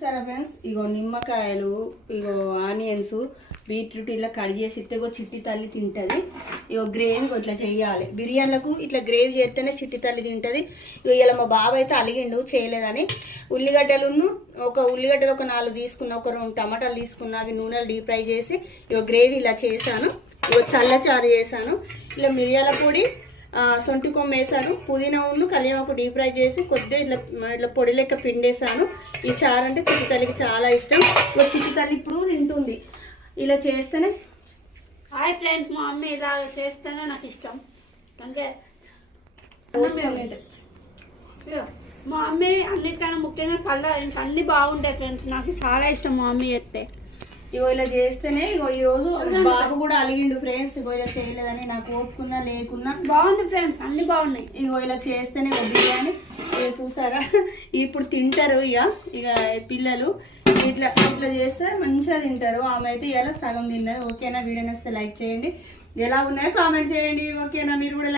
సరే ఫ్రెండ్స్, ఇగో నిమ్మకాయలు, ఇగో onions, beetroot ఇలా కట్ చేసి ఇస్తే చిట్టి తల్లి తింటుంది. ఇగో గ్రేవీ ఇట్లా చేయాలి. బిర్యానీలకు ఇట్లా గ్రేవీ చేస్తేనే చిట్టి తల్లి తింటుంది. ఇగో ఇలా మా బాబు అయితే అలిగిండు చేయలేదని. ఉల్లిగడ్డలు ఒక 4 తీసుకున్నా, ఒక 2 టమాటాలు తీసుకున్నా, అవి నూనెలు డీప్ ఫ్రై చేసి ఇగో గ్రేవీ ఇలా చేశాను. ఇగో చల్లచారు చేశాను. ఇలా మిరియాల పొడి, సొంటి కొమ్మ వేసాను, పుదీనా ఉండు కలియామాకు డీప్ ఫ్రై చేసి కొద్దిగా ఇట్లా పొడి లెక్క పిండేసాను. ఈ చారు అంటే చిట్టి తల్లికి చాలా ఇష్టం. చిట్టి తల్లి ఇప్పుడు తింటుంది. ఇలా చేస్తేనే హాయ్ ఫ్రెండ్స్, మా అమ్మ ఇలా చేస్తేనే నాకు ఇష్టం. అంటే మా అమ్మ అన్నిటికన్నా ముఖ్యంగా ఇంకా అన్ని బాగుంటాయి ఫ్రెండ్స్. నాకు చాలా ఇష్టం మా అమ్మ చేస్తే. ఇగో ఇలా చేస్తేనే. ఇగో ఈరోజు బాబు కూడా అలిగిండు ఫ్రెండ్స్. ఇగో ఇలా చేయలేదని నాకు ఓపుకున్నా లేకున్నా బాగుంది ఫ్రెండ్స్, అన్ని బాగున్నాయి. ఇగో ఇలా చేస్తేనే బిర్యానీ చూసారా ఇప్పుడు తింటారు. ఇక పిల్లలు ఇట్లా చేస్తే మంచిగా తింటారు. ఆమె అయితే ఇలా సగం తిన్నారు. ఓకేనా? వీడియో నచ్చితే లైక్ చేయండి, ఎలా ఉన్నాయో కామెంట్ చేయండి. ఓకేనా? మీరు కూడా